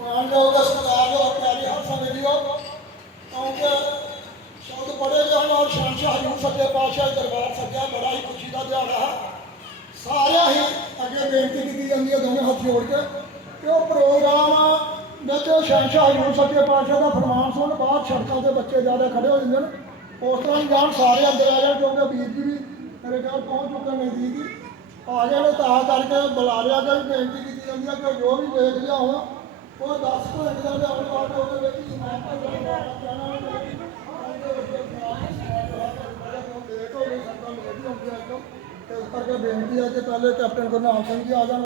ਮਾਨਯੋਗ ਸਰਕਾਰ ਜੋ ਪਿਆਰੇ ਹੱਥਾਂ ਦੇ ਦਿਓ ਕਿਉਂਕਿ ਸ਼ਬਦ ਪੜੇ ਗਏ ਹਨ ਔਰ ਸ਼ਾਨਸ਼ਾਹ ਹਜੂਰ ਸੱਚੇ ਪਾਤਸ਼ਾਹ ਦਰਬਾਰ ਸੱਜਿਆ, ਬੜਾ ਹੀ ਖੁਸ਼ੀ ਦਾ ਦਿਹਾੜਾ ਹੈ। ਸਾਰਿਆਂ ਹੀ ਅੱਗੇ ਬੇਨਤੀ ਕੀਤੀ ਜਾਂਦੀ ਹੈ ਦੋਵੇਂ ਹੱਥ ਜੋੜ ਕੇ ਕਿ ਉਹ ਪ੍ਰੋਗਰਾਮ ਵਿੱਚ ਸ਼ਾਨਸ਼ਾਹ ਹਜੂਰ ਸੱਚੇ ਪਾਤਸ਼ਾਹ ਦਾ ਫਰਮਾਨ ਸੁਣ ਬਾਹਰ ਸੜਕਾਂ ਤੇ ਬੱਚੇ ਜ਼ਿਆਦਾ ਖੜੇ ਹੋ ਜਾਂਦੇ ਨੇ। ਉਸ ਤਰ੍ਹਾਂ ਹੀ ਜਾਣ ਸਾਰੇ ਅੰਦਰ ਆ ਜਾਣ, ਕਿਉਂਕਿ ਵੀਰ ਜੀ ਵੀ ਮੇਰੇ ਘਰ ਪਹੁੰਚ ਚੁੱਕੇ ਨਜ਼ਦੀਕ ਹੀ ਆ ਜਾਣ, ਤਾਂ ਕਰਕੇ ਬੁਲਾ ਲਿਆ ਗਿਆ, ਬੇਨਤੀ ਕੀਤੀ ਜਾਂਦੀ ਹੈ ਕਿ ਜੋ ਵੀ ਵੇਖ ਲਿਆ ਹੋਣਾ ਉਹ 10 ਘੰਟੇ ਦੇ ਆਉਣ ਵਾਲੇ ਉਹਦੇ ਵਿੱਚ ਸਮਾਨ ਭੇਜਣ ਦਾ ਜਾਣਾ ਤੇ ਇਸ ਕਰਕੇ ਬੇਨਤੀ ਹੈ ਕਿ ਪਹਿਲੇ ਕੈਪਟਨ ਗੁਰਨਾਮ ਸਿੰਘ ਜੀ ਆ ਜਾਣ।